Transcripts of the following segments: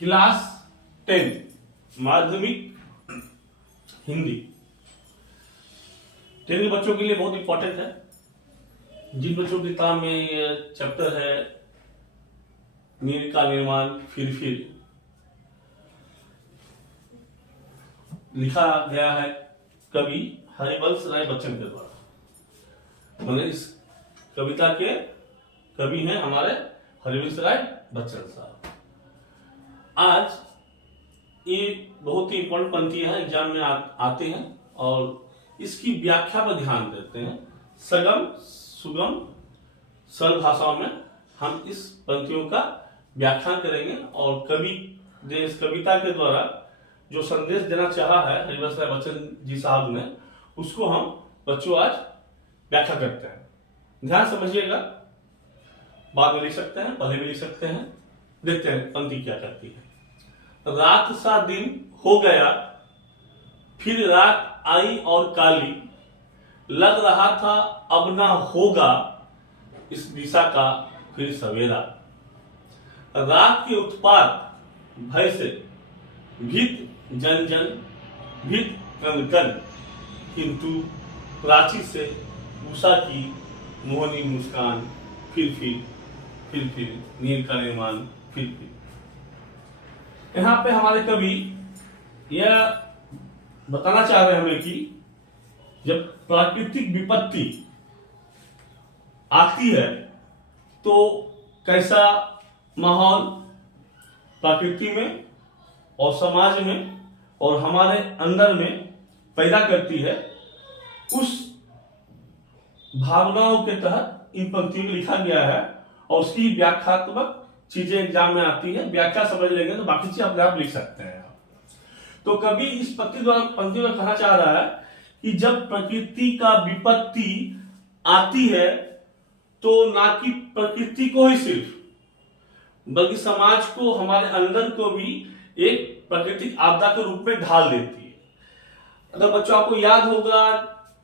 Class 10 माध्यमिक हिंदी 10 के बच्चों के लिए बहुत इंपॉर्टेंट है। जिन बच्चों की किताब में चैप्टर है नीर का निर्माण फिर लिखा गया है कवि हरिवंश राय बच्चन के द्वारा। मतलब इस कविता के कवि हैं हमारे हरिवंश राय बच्चन साहब। आज ये बहुत ही इंपॉर्टेंट पंक्तियां हैं, एग्जाम में आते हैं और इसकी व्याख्या पर ध्यान देते हैं। सगम सुगम सरल भाषाओं में हम इस पंक्तियों का व्याख्यान करेंगे और कवि ने इस कविता के द्वारा जो संदेश देना चाहा है हरिवंश राय बच्चन जी साहब ने, उसको हम बच्चों आज व्याख्या करते हैं। ध्यान समझिएगा, बाद में लिख सकते हैं, पहले भी लिख सकते हैं। देखते हैं पंक्ति क्या करती है। रात सा दिन हो गया, फिर रात आई और काली, लग रहा था अब ना होगा इस दिशा का फिर सवेरा। रात के उत्पात भय से भीत जन जन भीत कन कन, किंतु प्राची से उषा की मोहनी मुस्कान फिर नीर का निर्माण फिर। यहाँ पे हमारे कवि यह बताना चाह रहे हैं हमें कि जब प्राकृतिक विपत्ति आती है तो कैसा माहौल प्रकृति में और समाज में और हमारे अंदर में पैदा करती है, उस भावनाओं के तहत इन पंक्तियों में लिखा गया है और उसकी व्याख्यात्मक चीजें एग्जाम में आती है। व्याख्या समझ लेंगे तो बाकी चीज अपने आप लिख सकते हैं। तो कवि इस पंक्ति में कहना चाह रहा है कि जब प्रकृति का विपत्ति आती है तो ना कि प्रकृति को ही सिर्फ बल्कि समाज को, हमारे अंदर को भी एक प्राकृतिक आपदा के रूप में ढाल देती है। अगर बच्चों आपको याद होगा,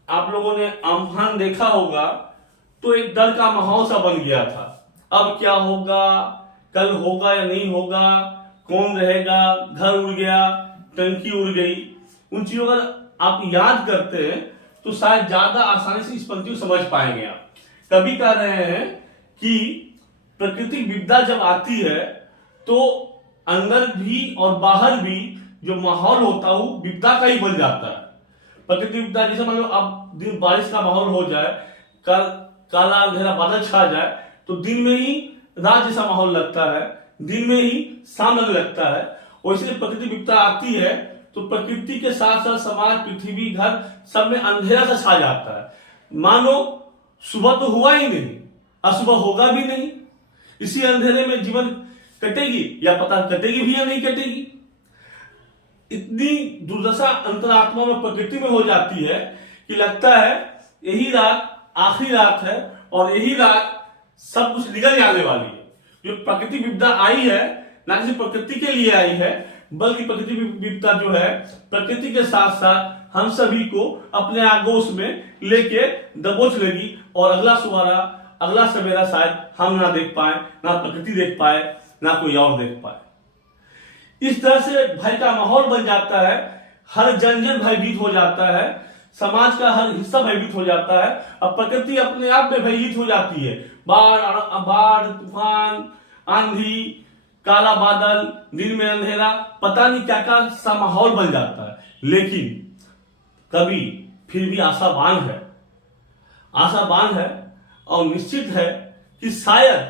आप लोगों ने अम्फान देखा होगा तो एक डर का माहौल सा बन गया था। अब क्या होगा, कल होगा या नहीं होगा, कौन रहेगा, घर उड़ गया, टंकी उड़ गई। उन चीजों का आप याद करते हैं तो शायद ज्यादा आसानी से इस पंक्ति को समझ पाएंगे आप। कवि कह रहे हैं कि प्राकृतिक विपदा जब आती है तो अंदर भी और बाहर भी जो माहौल होता है वो विपदा का ही बन जाता है। प्राकृतिक विपदा जैसे मान लो अब दिन बारिश का माहौल हो जाए, काला अंधेरा बादल छा जाए तो दिन में ही रात जैसा माहौल लगता है, दिन में ही शाम लगने लगता है। और इसलिए प्रकृति विपदा आती है तो प्रकृति के साथ साथ समाज, पृथ्वी, घर सब में अंधेरा सा छा जाता है। मानो सुबह तो हुआ ही नहीं, असुबह होगा भी नहीं। इसी अंधेरे में जीवन कटेगी या पता कटेगी भी या नहीं कटेगी। इतनी दुर्दशा अंतरात्मा में, प्रकृति में हो जाती है कि लगता है यही रात आखिरी रात है और यही रात सब कुछ निकल जाने वाली है। जो प्राकृतिक विपदा आई है ना किसी प्रकृति के लिए आई है, बल्कि प्रकृति विपदा जो है प्रकृति के साथ साथ हम सभी को अपने आगोश में लेके दबोच लेगी और अगला सुहारा, अगला सवेरा शायद हम ना देख पाए, ना प्रकृति देख पाए, ना कोई और देख पाए। इस तरह से भय का माहौल बन जाता है। हर जन भयभीत हो जाता है, समाज का हर हिस्सा भयभीत हो जाता है। अब प्रकृति अपने आप में भयभीत हो जाती है। बाढ़, तूफान, आंधी, काला बादल, दिन में अंधेरा, पता नहीं क्या क्या सा माहौल बन जाता है। लेकिन कवि फिर भी आशावान है और निश्चित है कि शायद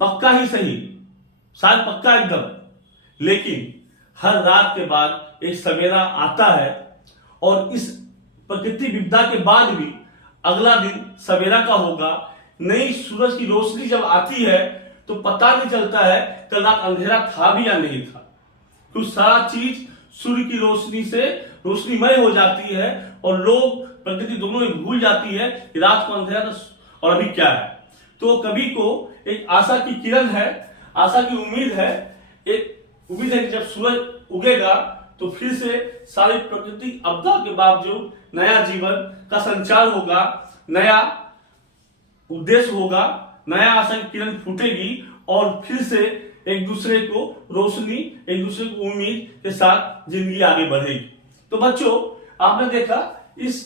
पक्का ही सही, शायद पक्का एकदम, लेकिन हर रात के बाद एक सवेरा आता है और इस प्रकृति विपदा के बाद भी अगला दिन सवेरा का होगा। नई सूरज की रोशनी जब आती है तो पता नहीं चलता है कल रात अंधेरा था भी या नहीं था, क्योंकि सारा चीज सूर्य की रोशनी से रोशनीमय हो जाती है और लोग, प्रकृति दोनों ही भूल जाती है कि रात को अंधेरा था और अभी क्या है। तो कवि को एक आशा की किरण है, आशा की उम्मीद है। एक उम्मीद है कि जब सूरज उगेगा तो फिर से सारी प्राकृतिक आपदा के बावजूद नया जीवन का संचार होगा, नया उद्देश्य होगा, नया आशा की किरण फूटेगी और फिर से एक दूसरे को रोशनी, एक दूसरे को उम्मीद के साथ जिंदगी आगे बढ़ेगी। तो बच्चों, आपने देखा इस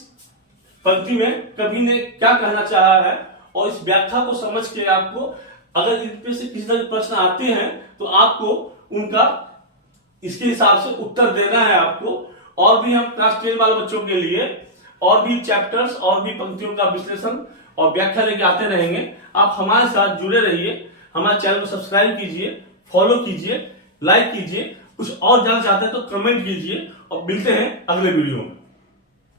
पंक्ति में कवि ने क्या कहना चाहा है, और इस व्याख्या को समझ के आपको अगर इन पे से किसी तरह के प्रश्न आते हैं तो आपको उनका इसके हिसाब से उत्तर देना है आपको। और भी हम क्लास 10 वाले बच्चों के लिए और भी चैप्टर्स और भी पंक्तियों का विश्लेषण और व्याख्या लेके आते रहेंगे। आप हमारे साथ जुड़े रहिए, हमारे चैनल को सब्सक्राइब कीजिए, फॉलो कीजिए, लाइक कीजिए। कुछ और जानना चाहते हैं तो कमेंट कीजिए, और मिलते हैं अगले वीडियो में।